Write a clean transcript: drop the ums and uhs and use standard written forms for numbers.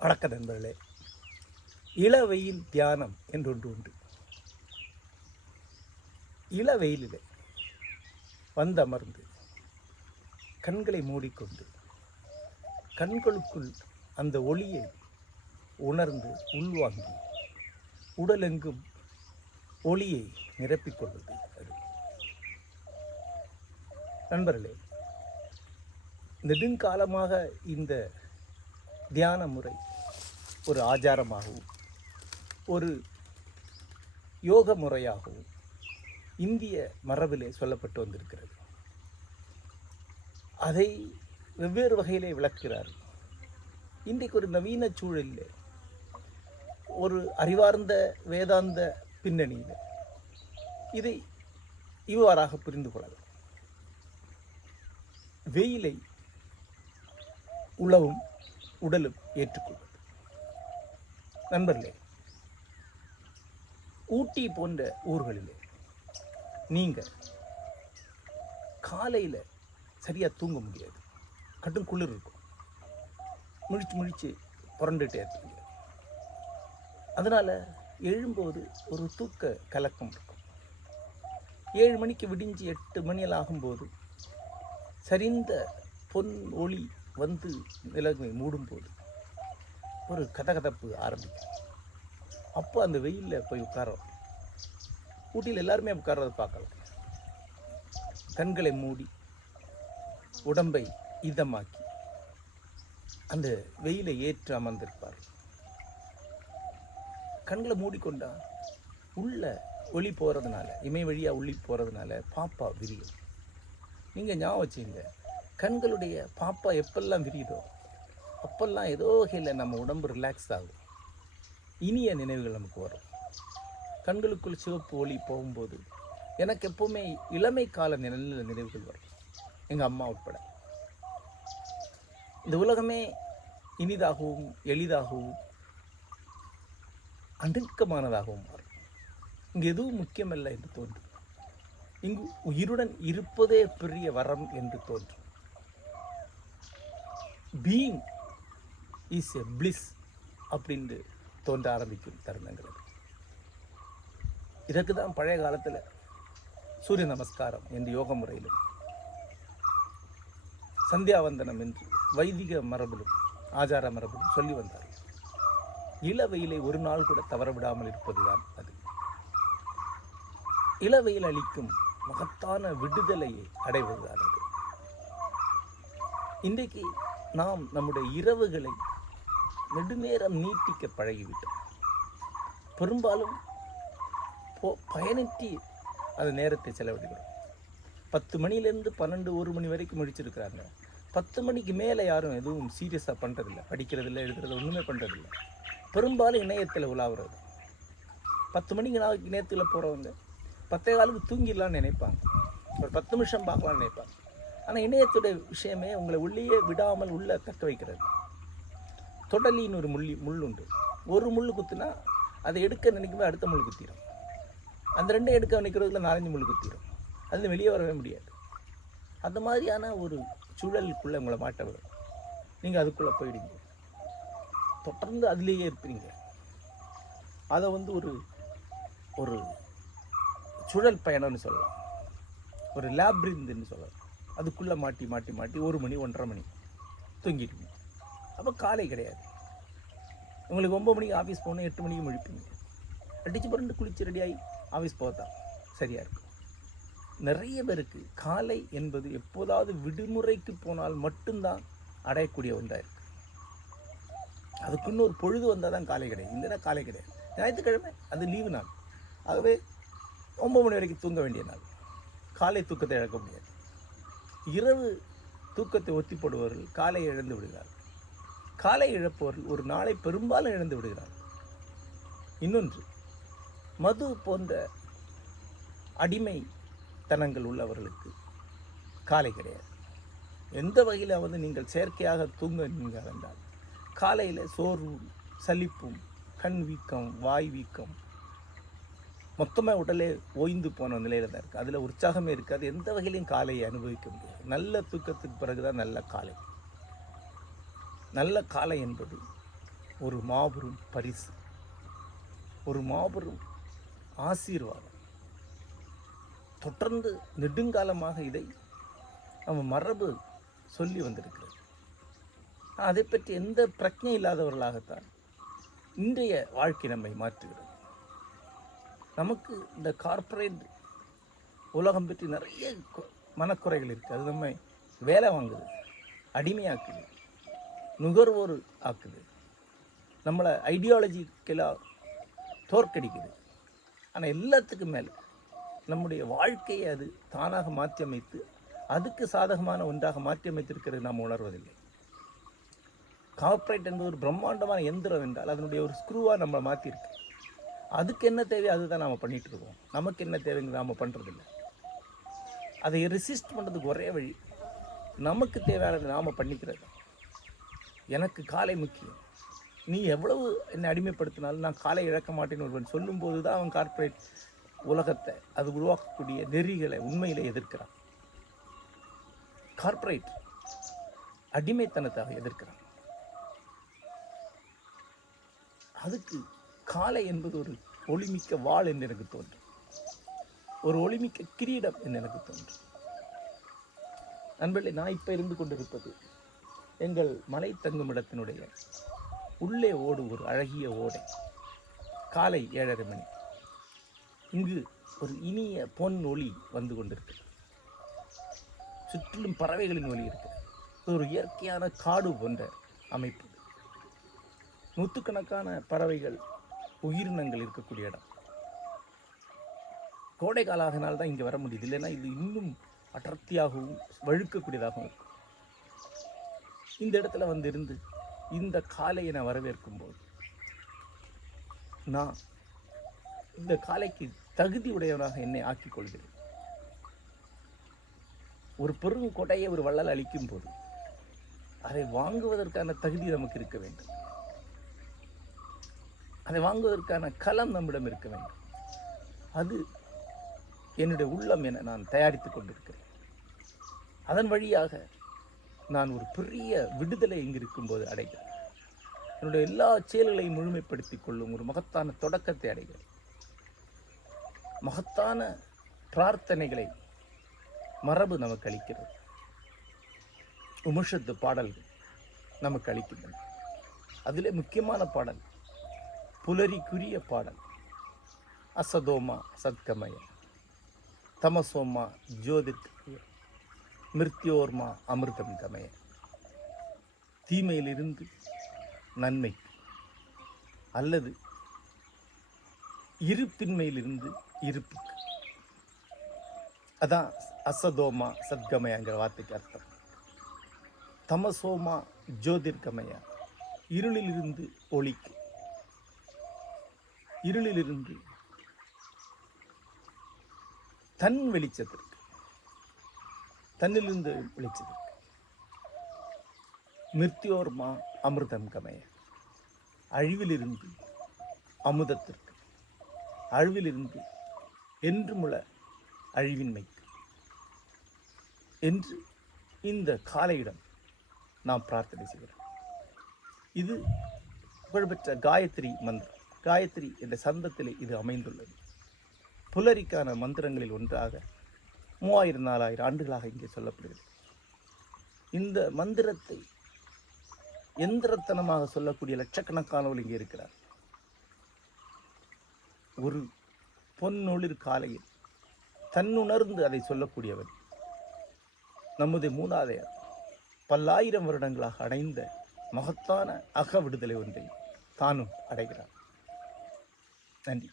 வணக்க நண்பர்களே, இளவெயில் தியானம் என்றொன்று உண்டு. இளவெயிலில் வந்தமர்ந்து கண்களை மூடிக்கொண்டு கண்களுக்குள் அந்த ஒளியை உணர்ந்து உள்வாங்கி உடலெங்கும் ஒளியை நிரப்பிக்கொள்வது அது. நண்பர்களே, நெடுங்காலமாக இந்த தியான முறை ஒரு ஆச்சாரமாகவும் ஒரு யோக முறையாகவும் இந்திய மரபிலே சொல்லப்பட்டு வந்திருக்கிறது. அதை வெவ்வேறு வகையிலே விளக்குகிறார். இன்றைக்கு ஒரு நவீன சூழலில் ஒரு அறிவார்ந்த வேதாந்த பின்னணியில் இதை இவ்வாறாக புரிந்து கொள்ளலாம். வெயிலை உளவும் உடலும் ஏற்றுக்கொள்வது. நண்பர்களே, ஊட்டி போன்ற ஊர்களிலே நீங்கள் காலையில் சரியாக தூங்க முடியாது. கடும் குளிர் இருக்கும். முழிச்சு புரண்டுகிட்டே இருப்பீங்க. அதனால் எழும்போது ஒரு தூக்க கலக்கம் இருக்கும். 7 மணிக்கு விடிஞ்சு 8 மணியில் ஆகும்போது சரிந்த பொன் ஒளி வந்து நிலவை மூடும்போது ஒரு கதகதப்பு ஆரம்பிக்கும். அப்போ அந்த வெயிலில் போய் உட்காரோம். ஊட்டியில் எல்லாருமே உட்கார்றதை பார்க்கலாம். கண்களை மூடி உடம்பை இதமாக்கி அந்த வெயிலை ஏற்று அமர்ந்திருப்பார். கண்களை மூடிக்கொண்டா உள்ள ஒளி போகிறதுனால, இமை வழியாக ஒளி போகிறதுனால பாப்பா விரியும். நீங்கள் ஞாபகம் வச்சுங்க, கண்களுடைய பாப்பா எப்பெல்லாம் விரியுதோ அப்பெல்லாம் ஏதோ வகையில் நம்ம உடம்பு ரிலாக்ஸ் ஆகும். இனிய நினைவுகள் நமக்கு வரும். கண்களுக்குள் சிவப்பு ஒளி போகும்போது எனக்கு எப்போவுமே இளமை கால நினைவுகள் வரும். எங்கள் அம்மா உட்பட. இந்த உலகமே இனிதாகவும் எளிதாகவும் அணுக்கமானதாகவும் மாறும். இங்கு எதுவும் முக்கியமல்ல என்று தோன்றும். இங்கு உயிருடன் இருப்பதே பெரிய வரம் என்று தோன்றும். பீயிங் இஸ் எ பிளிஸ் அப்படின்னு தோன்ற ஆரம்பிக்கும் தருணங்கள். இதற்கு தான் பழைய காலத்தில் சூரிய நமஸ்காரம் என்று யோக முறையிலும், சந்தியாவந்தனம் என்று வைதிக மரபிலும் ஆச்சார மரபிலும் சொல்லி வந்தார். இளவெயிலை ஒரு நாள் கூட தவற விடாமல் இருப்பதுதான் அது. இளவெயில் அளிக்கும் மகத்தான விடுதலையை அடைவதுதான் அது. இன்றைக்கு நாம் நம்முடைய இரவுகளை நெடுநேரம் நீட்டிக்க பழகிவிட்டோம். பெரும்பாலும் பயணித்து அந்த நேரத்தை செலவிடுகிறோம். 10 மணிலேருந்து 12, 1 மணி வரைக்கும் முடிச்சிருக்கிறாங்க. 10 மணிக்கு மேலே யாரும் எதுவும் சீரியஸாக பண்ணுறதில்ல. படிக்கிறதில்ல, எழுதுறது ஒன்றுமே பண்ணுறதில்ல. பெரும்பாலும் இணையத்தில் உலாவுறது. 10 மணிக்கு நாளைக்கு இணையத்தில் போகிறவங்க 10:15 தூங்கிடலான்னு நினைப்பாங்க. ஒரு 10 நிமிஷம் பார்க்கலான்னு நினைப்பாங்க. ஆனால் இணையத்துடைய விஷயமே உங்களை உள்ளேயே விடாமல் உள்ளே தக்க வைக்கிறது. தொடலின்னு ஒரு முள் உண்டு. ஒரு முள் குத்துனா அதை எடுக்க நினைக்கும்போது அடுத்த முள் குத்திடும். அந்த 2 எடுக்க நினைக்கிறதுல 4-5 முள் குத்திடும். அதில் வெளியே வரவே முடியாது. அந்த மாதிரியான ஒரு சூழலுக்குள்ளே உங்களை மாட்ட வரும். நீங்கள் அதுக்குள்ளே போயிடுங்க. தொடர்ந்து அதிலேயே இருப்பீங்க. அதை ஒரு ஒரு சுழல் பயணம்னு சொல்லலாம். ஒரு லேப்ரிந்துன்னு சொல்லலாம். அதுக்குள்ளே மாட்டி 1 மணி 1:30 மணி தூங்கிடுவீங்க. அப்போ காலை கிடையாது. உங்களுக்கு 9 மணிக்கு ஆஃபீஸ் போகணும், 8 மணிக்கு முழிப்பீங்க. அடித்து புரண்டு குளிச்சு ரெடியாகி ஆஃபீஸ் போகத்தான் சரியாக இருக்கும். நிறைய பேருக்கு காலை என்பது எப்போதாவது விடுமுறைக்கு போனால் மட்டும்தான் அடையக்கூடிய ஒன்றாக இருக்குது. அதுக்குன்னு ஒரு பொழுது வந்தால் தான் காலை கிடையாது. இல்லைன்னா காலை கிடையாது. ஞாயிற்றுக்கிழமை அது லீவு நாள். ஆகவே 9 மணி வரைக்கும் தூங்க வேண்டிய நாள். காலை தூக்கத்தை இழக்க முடியாது. இரவு தூக்கத்தை ஒத்தி போடுபவர்கள் காலை இழந்து விடுகிறார்கள். காலை இழப்பவர்கள் ஒரு நாளை பெரும்பாலும் இழந்து விடுகிறார்கள். இன்னொன்று, மது போன்ற அடிமைத்தனங்கள் உள்ளவர்களுக்கு காலை கிடையாது. எந்த வகையில் நீங்கள் செயற்கையாக தூங்குங்கள் என்றால் காலையில் சோர்வும் சலிப்பும் கண் வீக்கம் வாய் வீக்கம் மொத்தமாக உடலே ஓய்ந்து போன நிலையில் தான் இருக்குது. அதில் உற்சாகமே இருக்காது. எந்த வகையிலையும் காலையை அனுபவிக்க முடியாது. நல்ல தூக்கத்துக்கு பிறகு தான் நல்ல காலை. நல்ல காலை என்பது ஒரு மாபெரும் பரிசு, ஒரு மாபெரும் ஆசீர்வாதம். தொடர்ந்து நெடுங்காலமாக இதை நம்ம மரபு சொல்லி வந்திருக்கிறது. அதை பற்றி எந்த பிரச்சனை இல்லாதவர்களாகத்தான் இன்றைய வாழ்க்கை நம்மை மாற்றுகிறது. நமக்கு இந்த கார்ப்பரேட் உலகம் பற்றி நிறைய மனக்குறைகள் இருக்குது. அது நம்மை வேலை வாங்குது, அடிமையாக்குது, நுகர்வோர் ஆக்குது, நம்மளை ஐடியாலஜிக்கலாக தோற்கடிக்குது. ஆனால் எல்லாத்துக்கும் மேலே நம்முடைய வாழ்க்கையை அது தானாக மாற்றி அமைத்து அதுக்கு சாதகமான ஒன்றாக மாற்றி அமைத்திருக்கிறது நாம் உணர்வதில்லை. கார்ப்பரேட் என்பது ஒரு பிரம்மாண்டமான எந்திரம் என்றால் அதனுடைய ஒரு ஸ்க்ரூவாக நம்மளை மாற்றிருக்கு. அதுக்கு என்ன தேவையோ அதுதான் நாம் பண்ணிகிட்டு இருக்கோம். நமக்கு என்ன தேவைங்க நாம் பண்ணுறதில்ல. அதை ரெசிஸ்ட் பண்ணுறதுக்கு ஒரே வழி நமக்கு தேவையானதை நாம் பண்ணிக்கிறது. எனக்கு காலை முக்கியம், நீ எவ்வளவு என்னை அடிமைப்படுத்தினாலும் நான் காலை இழக்க மாட்டேன்னு ஒருவன் சொல்லும்போது தான் அவன் கார்ப்பரேட் உலகத்தை அது உருவாக்கக்கூடிய நெறிகளை உண்மையிலே எதிர்க்கிறான். கார்ப்பரேட் அடிமைத்தனத்தாக எதிர்க்கிறான். அதுக்கு காலை என்பது ஒரு ஒளிமிக்க வாள் என்று எனக்கு தோன்றும், ஒரு ஒளிமிக்க கிரீடம் என்று எனக்கு தோன்றும். நண்பர்களே, நான் இப்போ இருந்து கொண்டிருப்பது எங்கள் மலை தங்கும் இடத்தினுடைய உள்ளே ஓடும் ஒரு அழகிய ஓடை. காலை 7:30 மணி. இங்கு ஒரு இனிய பொன் ஒளி வந்து கொண்டிருக்கு. சுற்றிலும் பறவைகளின் ஒலி இருக்கு. ஒரு இயற்கையான காடு போன்ற அமைப்பு. நூற்றுக்கணக்கான பறவைகள், உயிரினங்கள் இருக்கக்கூடிய இடம். கோடை கால ஆகினால் தான் இங்கே வர முடியுது, இல்லைன்னா இது இன்னும் அடர்த்தியாகவும் வழுக்கக்கூடியதாகவும் இருக்கும். இந்த இடத்துல வந்து இருந்து இந்த காலையை நான் வரவேற்கும் போது நான் இந்த காலைக்கு தகுதி உடையவனாக என்னை ஆக்கிக் கொள்கிறேன். ஒரு பெரும் கொடையை ஒரு வள்ளல் அளிக்கும் போது அதை வாங்குவதற்கான தகுதி நமக்கு இருக்க வேண்டும். அதை வாங்குவதற்கான களம் நம்மிடம் இருக்க வேண்டும். அது என்னுடைய உள்ளம் என நான் தயாரித்துக் கொண்டிருக்கிறேன். அதன் வழியாக நான் ஒரு பெரிய விடுதலை இங்கு இருக்கும்போது அடைகிறேன். என்னுடைய எல்லா செயல்களையும் முழுமைப்படுத்திக் கொள்ளும் ஒரு மகத்தான தொடக்கத்தை அடைகிறேன். மகத்தான பிரார்த்தனைகளை மரபு நமக்கு அளிக்கிறது. உபனிஷத்து பாடல்கள் நமக்கு அளிக்கின்றன. அதிலே முக்கியமான பாடல் புலரிக்குரிய பாடல். அசதோமா சத்கமய, தமசோமா ஜோதிர்கமய, மிருத்யோர்மா அமிர்தம் கமய. தீமையிலிருந்து நன்மை அல்லது இருப்பின்மையிலிருந்து இருப்புக்கு. அதான் அசதோமா சத்கமயங்கிற வார்த்தைக்கு அர்த்தம். தமசோமா ஜோதிர்கமய, இருளிலிருந்து ஒளிக்கு, இருளிலிருந்து தன் வெளிச்சத்திற்கு, தன்னிலிருந்து வெளிச்சத்திற்கு. மிருத்யோர்மா அமிர்தம் கமய, அழிவிலிருந்து அமுதத்திற்கு, அழிவிலிருந்து என்றுமுள்ள அழிவின்மைக்கு என்று இந்த காலையிடம் நாம் பிரார்த்தனை செய்கிறோம். இது புகழ்பெற்ற காயத்ரி மந்திரம். காயத்ரி என்ற சந்தத்திலே இது அமைந்துள்ளது. புலரிக்கான மந்திரங்களில் ஒன்றாக 3000-4000 ஆண்டுகளாக இங்கே சொல்லப்படுகிறது. இந்த மந்திரத்தை எந்திரத்தனமாக சொல்லக்கூடிய லட்சக்கணக்கானவர்கள் இங்கே இருக்கிறார். ஒரு பொன்னொளிர் காலையில் தன்னுணர்ந்து அதை சொல்லக்கூடியவன் நம்முடைய மூதாதையர் பல்லாயிரம் வருடங்களாக அடைந்த மகத்தான அக விடுதலை ஒன்றை தானும் அடைகிறார். நன்றி.